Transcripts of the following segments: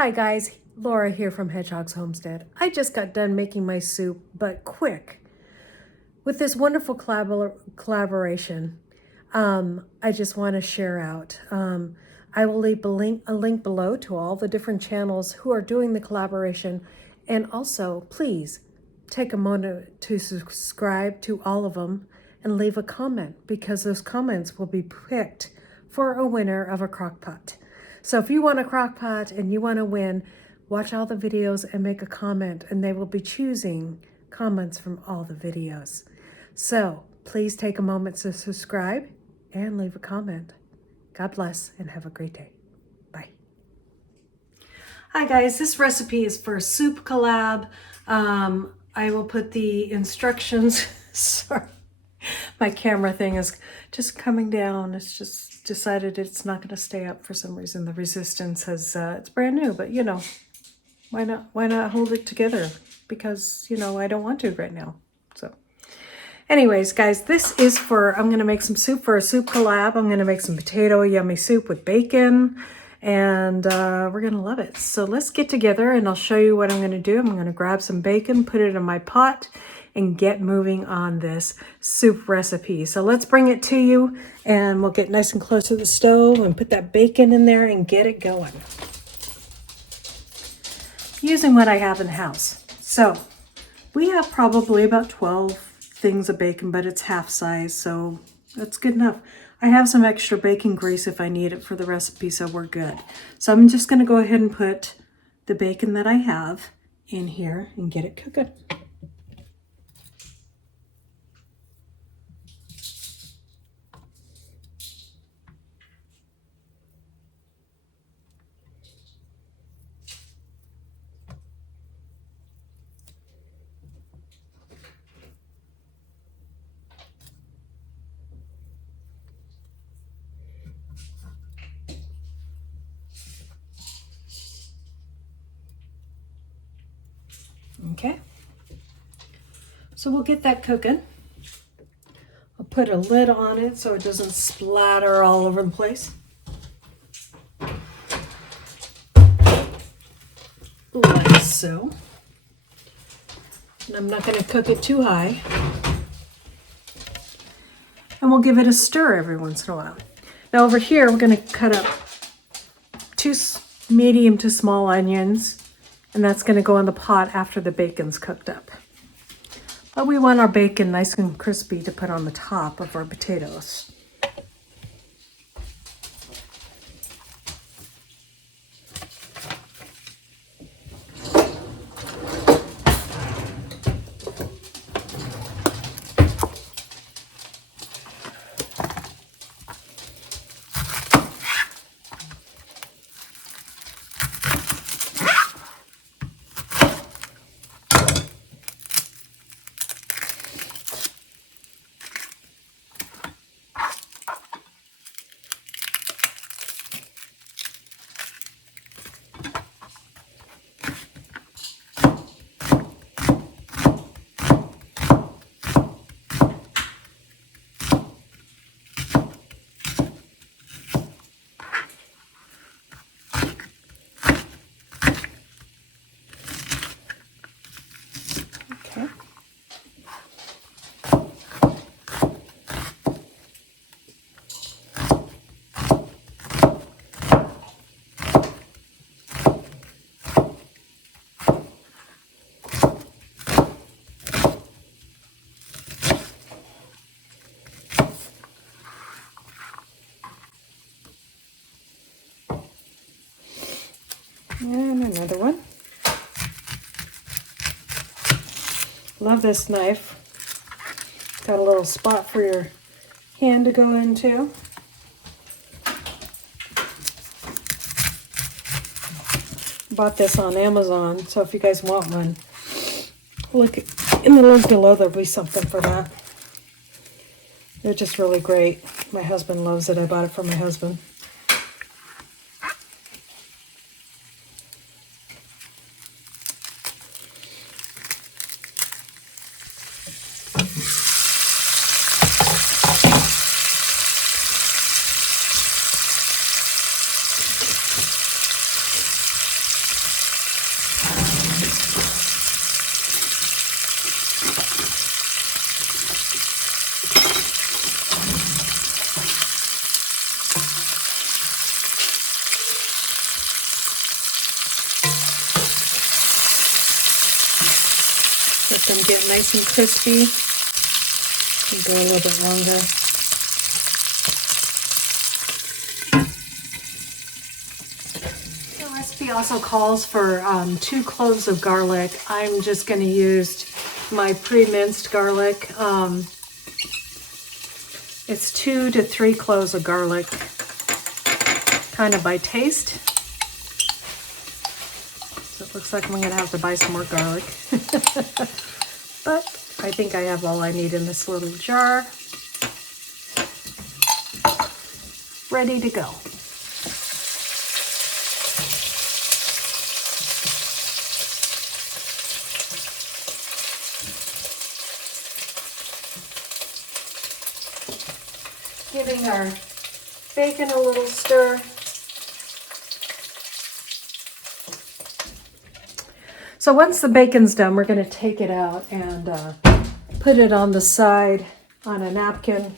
Hi guys, Laura here from Hedgehog's Homestead. I just got done making my soup, but quick. With this wonderful collaboration, I just want to share out. I will leave a link below to all the different channels who are doing the collaboration. And also, please take a moment to subscribe to all of them and leave a comment, because those comments will be picked for a winner of a crock pot. So if you want a crock pot and you want to win, watch all the videos and make a comment, and they will be choosing comments from all the videos. So please take a moment to subscribe and leave a comment. God bless and have a great day. Bye. Hi guys, this recipe is for a soup collab. I will put the instructions, sorry, my camera thing is just coming down. It's just decided it's not going to stay up for some reason. The resistance has, it's brand new, but you know, why not hold it together? Because, you know, I don't want to right now. So anyways, guys, this is for, I'm going to make some soup for a soup collab. I'm going to make some potato yummy soup with bacon, and we're going to love it. So let's get together and I'll show you what I'm going to do. I'm going to grab some bacon, put it in my pot, and get moving on this soup recipe. So let's bring it to you, and we'll get nice and close to the stove and put that bacon in there and get it going. Using what I have in the house. So we have probably about 12 things of bacon, but it's half size, so that's good enough. I have some extra bacon grease if I need it for the recipe, so we're good. So I'm just going to go ahead and put the bacon that I have in here and get it cooking. Okay, so we'll get that cooking. I'll put a lid on it so it doesn't splatter all over the place. Like so. And I'm not going to cook it too high. And we'll give it a stir every once in a while. Now over here, we're going to cut up 2 medium to small onions, and that's going to go in the pot after the bacon's cooked up. But we want our bacon nice and crispy to put on the top of our potatoes. And another one. Love this knife. Got a little spot for your hand to go into. Bought this on Amazon, so if you guys want one, look in the link below, there'll be something for that. They're just really great. My husband loves it. I bought it for my husband. Let them get nice and crispy. And go a little bit longer. The recipe also calls for 2 cloves of garlic. I'm just going to use my pre-minced garlic. It's 2 to 3 cloves of garlic, kind of by taste. So it looks like I'm going to have to buy some more garlic. But I think I have all I need in this little jar. Ready to go. Giving our bacon a little stir. So once the bacon's done, we're going to take it out and put it on the side on a napkin,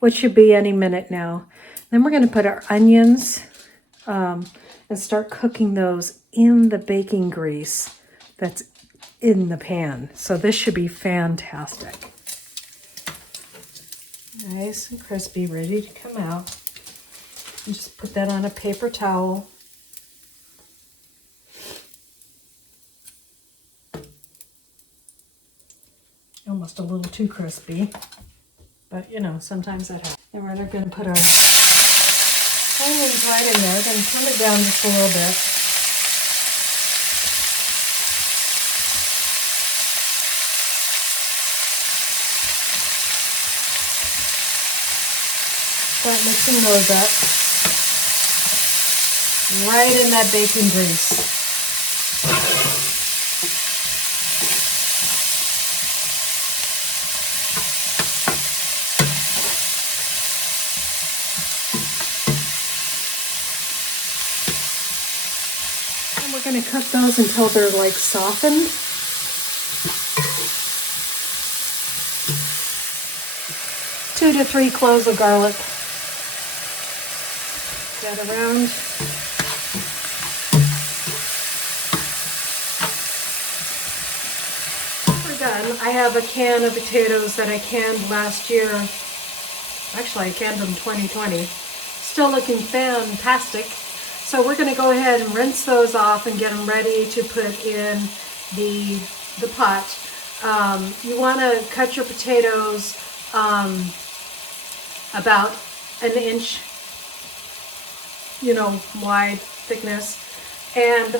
which should be any minute now. Then we're going to put our onions and start cooking those in the baking grease that's in the pan. So this should be fantastic. Nice and crispy, ready to come out. And just put that on a paper towel. Almost a little too crispy, but you know, sometimes that happens. And we're going to put our onions right in there. We're going to turn it down just a little bit. Start mixing those up. Right in that baking grease. We're going to cook those until they're like softened. Two to 3 cloves of garlic. That around. We're done. I have a can of potatoes that I canned last year. Actually, I canned them 2020. Still looking fantastic. So we're going to go ahead and rinse those off and get them ready to put in the pot. You want to cut your potatoes about an inch, wide thickness. And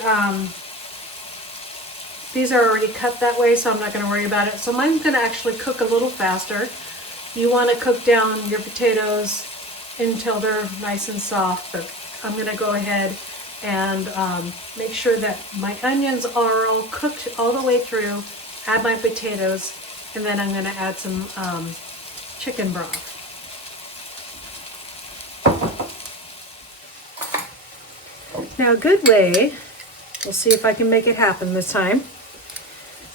these are already cut that way, so I'm not going to worry about it. So mine's going to actually cook a little faster. You want to cook down your potatoes until they're nice and soft, but I'm going to go ahead and make sure that my onions are all cooked all the way through, add my potatoes, and then I'm going to add some chicken broth. Now a good way, we'll see if I can make it happen this time,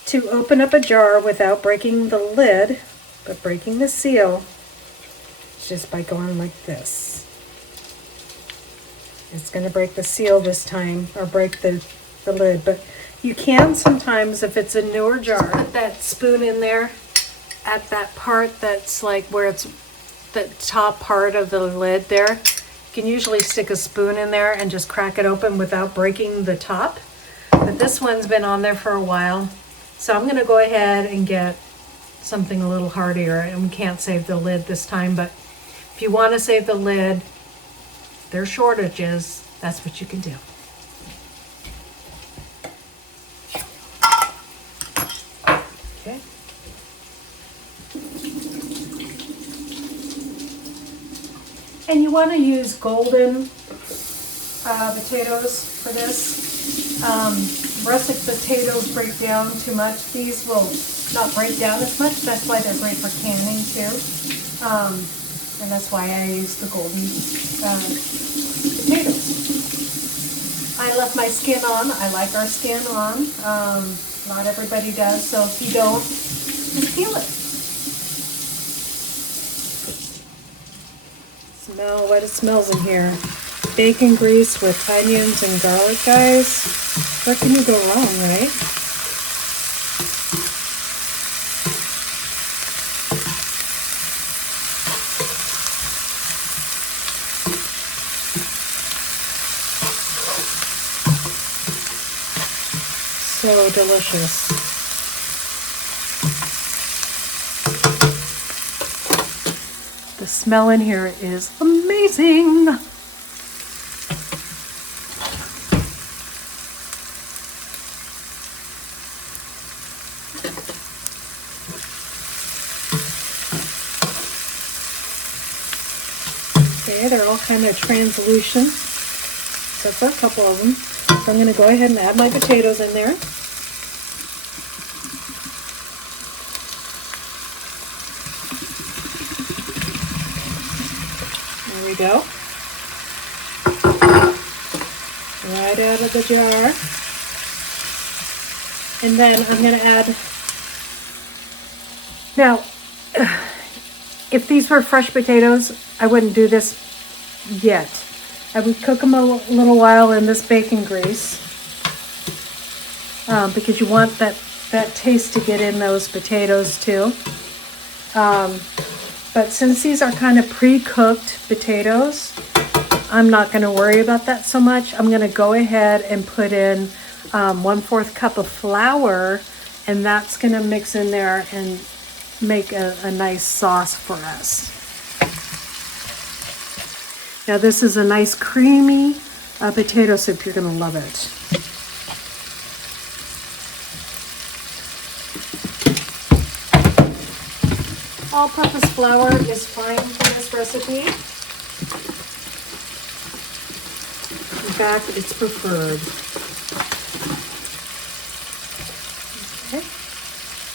to open up a jar without breaking the lid, but breaking the seal, is just by going like this. It's going to break the seal this time, or break the lid, but you can sometimes, if it's a newer jar, put that spoon in there at that part that's like where it's the top part of the lid there. You can usually stick a spoon in there and just crack it open without breaking the top. But this one's been on there for a while, so I'm going to go ahead and get something a little hardier, and we can't save the lid this time, but if you want to save the lid, there's shortages, that's what you can do. Okay. And you want to use golden potatoes for this. Russet potatoes break down too much. These will not break down as much. That's why they're great for canning too. And that's why I use the golden potatoes. I left my skin on. I like our skin on. Not everybody does, so if you don't, just peel it. Smell what it smells in here. Bacon grease with onions and garlic, guys. What can you go wrong, right? So delicious. The smell in here is amazing. Okay, they're all kind of translucent, except for a couple of them. So I'm going to go ahead and add my potatoes in there. There we go. Right out of the jar. And then I'm going to add, now, if these were fresh potatoes, I wouldn't do this yet. I would cook them a little while in this bacon grease because you want that taste to get in those potatoes too. But since these are kind of pre-cooked potatoes, I'm not going to worry about that so much. I'm going to go ahead and put in 1/4 cup of flour, and that's going to mix in there and make a nice sauce for us. Now this is a nice creamy potato soup. You're going to love it. All-purpose flour is fine for this recipe. In fact, it's preferred. Okay.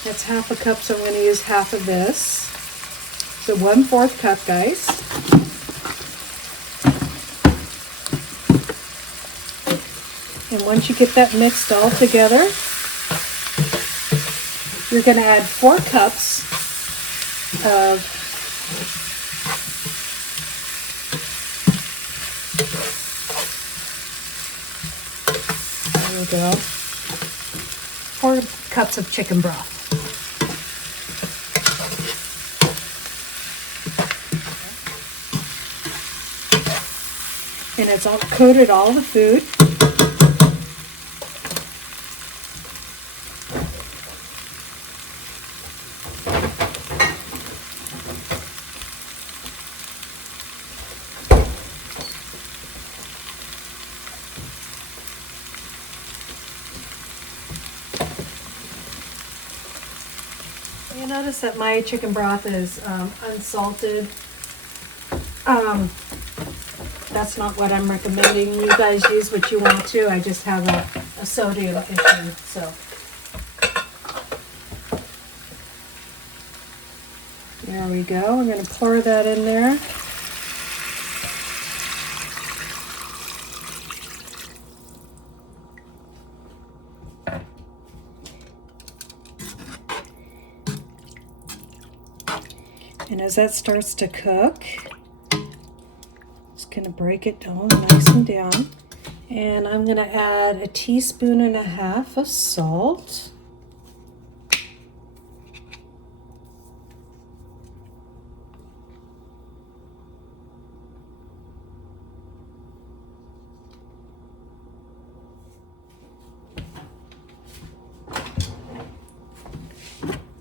That's 1/2 cup, so I'm going to use half of this. So 1/4 cup, guys. And once you get that mixed all together, you're going to add 4 cups of there we go, 4 cups of chicken broth. And it's all coated all the food. You notice that my chicken broth is unsalted. That's not what I'm recommending. You guys use what you want to. I just have a sodium issue, so. There we go. I'm going to pour that in there. And as that starts to cook, just going to break it down nice and down. And I'm going to add 1.5 teaspoons of salt.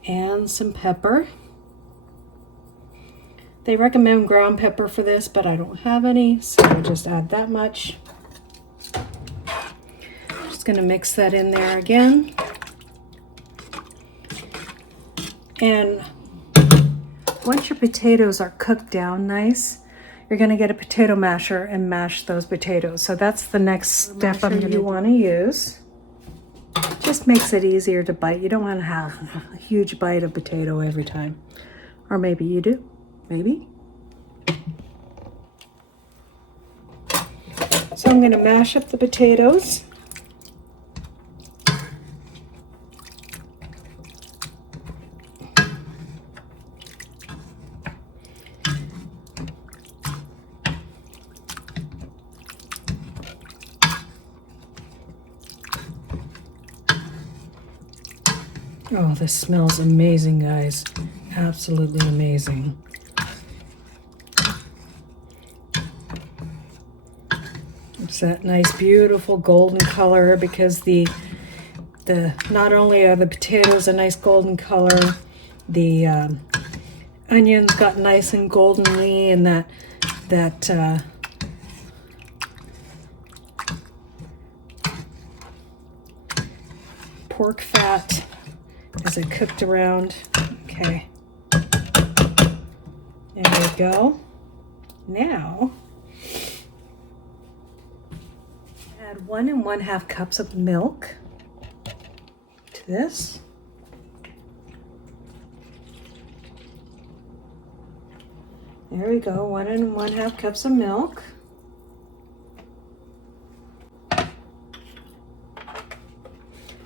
And some pepper. They recommend ground pepper for this, but I don't have any, so I'll just add that much. I'm just going to mix that in there again. And once your potatoes are cooked down nice, you're going to get a potato masher and mash those potatoes. So that's the next step you want to use. It just makes it easier to bite. You don't want to have a huge bite of potato every time. Or maybe you do. Maybe. So I'm going to mash up the potatoes. Oh, this smells amazing, guys. Absolutely amazing. It's that nice, beautiful golden color because the not only are the potatoes a nice golden color, the onions got nice and goldenly, and that pork fat as it cooked around. Okay, there we go. Now add 1 1/2 cups of milk to this. There we go, 1 1/2 cups of milk.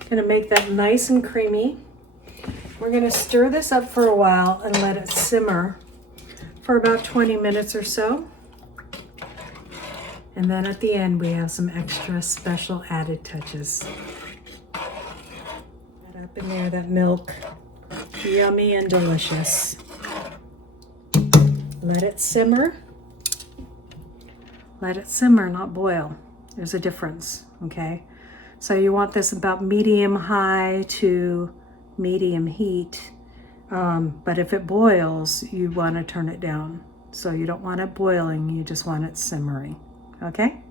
Gonna make that nice and creamy. We're gonna stir this up for a while and let it simmer for about 20 minutes or so. And then at the end, we have some extra special added touches. Add up in there, that milk, yummy and delicious. Let it simmer. Let it simmer, not boil. There's a difference, okay? So you want this about medium high to medium heat. But if it boils, you want to turn it down. So you don't want it boiling, you just want it simmering, okay?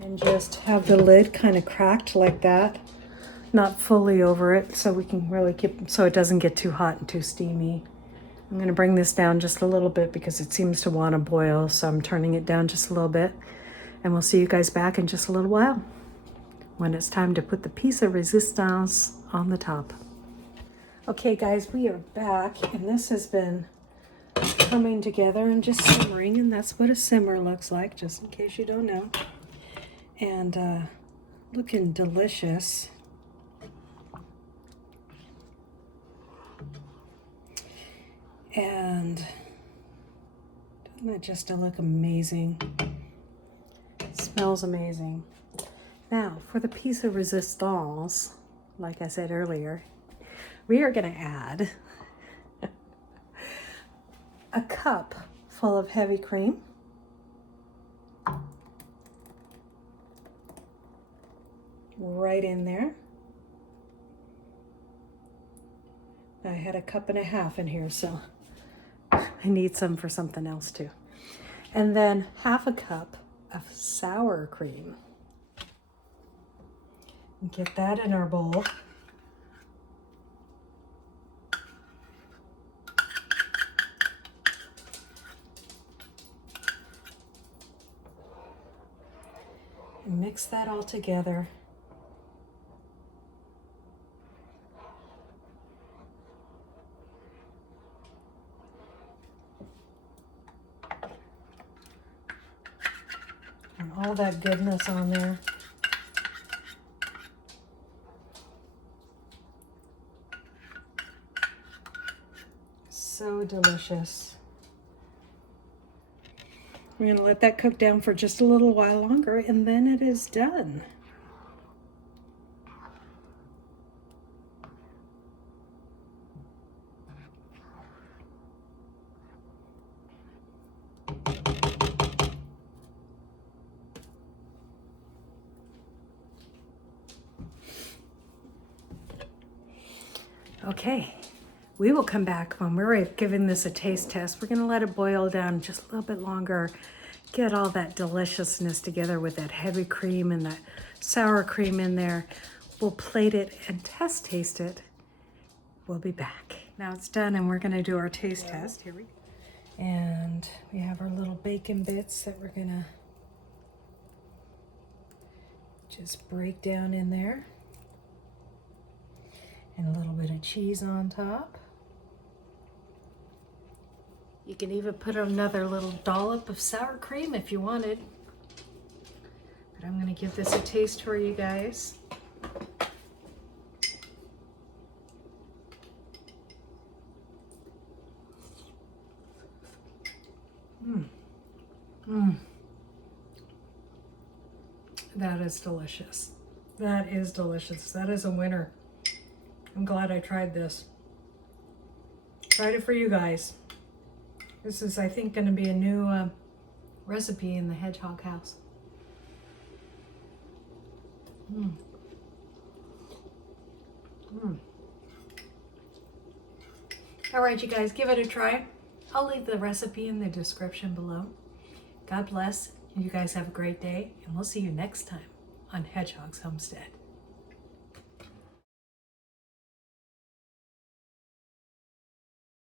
And just have the lid kind of cracked like that, not fully over it, so we can really keep, so it doesn't get too hot and too steamy. I'm going to bring this down just a little bit because it seems to want to boil, so I'm turning it down just a little bit. And we'll see you guys back in just a little while when it's time to put the piece de resistance on the top. Okay guys, we are back, and this has been coming together and just simmering, and that's what a simmer looks like, just in case you don't know. And looking delicious. And doesn't that just look amazing? It smells amazing. Now, for the piece de resistance, like I said earlier, we are going to add a cup full of heavy cream. Right in there. I had 1.5 cups in here, so I need some for something else too. And then 1/2 cup of sour cream. Get that in our bowl. And mix that all together. All that goodness on there. So delicious. We're going to let that cook down for just a little while longer, and then it is done. Okay, we will come back when we're giving this a taste test. We're gonna let it boil down just a little bit longer, get all that deliciousness together with that heavy cream and that sour cream in there. We'll plate it and taste it. We'll be back. Now it's done, and we're gonna do our taste test. Here we go. And we have our little bacon bits that we're gonna just break down in there. And a little bit of cheese on top. You can even put another little dollop of sour cream if you wanted. But I'm gonna give this a taste for you guys. That is delicious. That is delicious. That is a winner. I'm glad I tried this. Tried it for you guys. This is, I think, going to be a new recipe in the Hedgehog house. Mm. Mm. All right, you guys, give it a try. I'll leave the recipe in the description below. God bless. You guys have a great day, and we'll see you next time on Hedgehog's Homestead.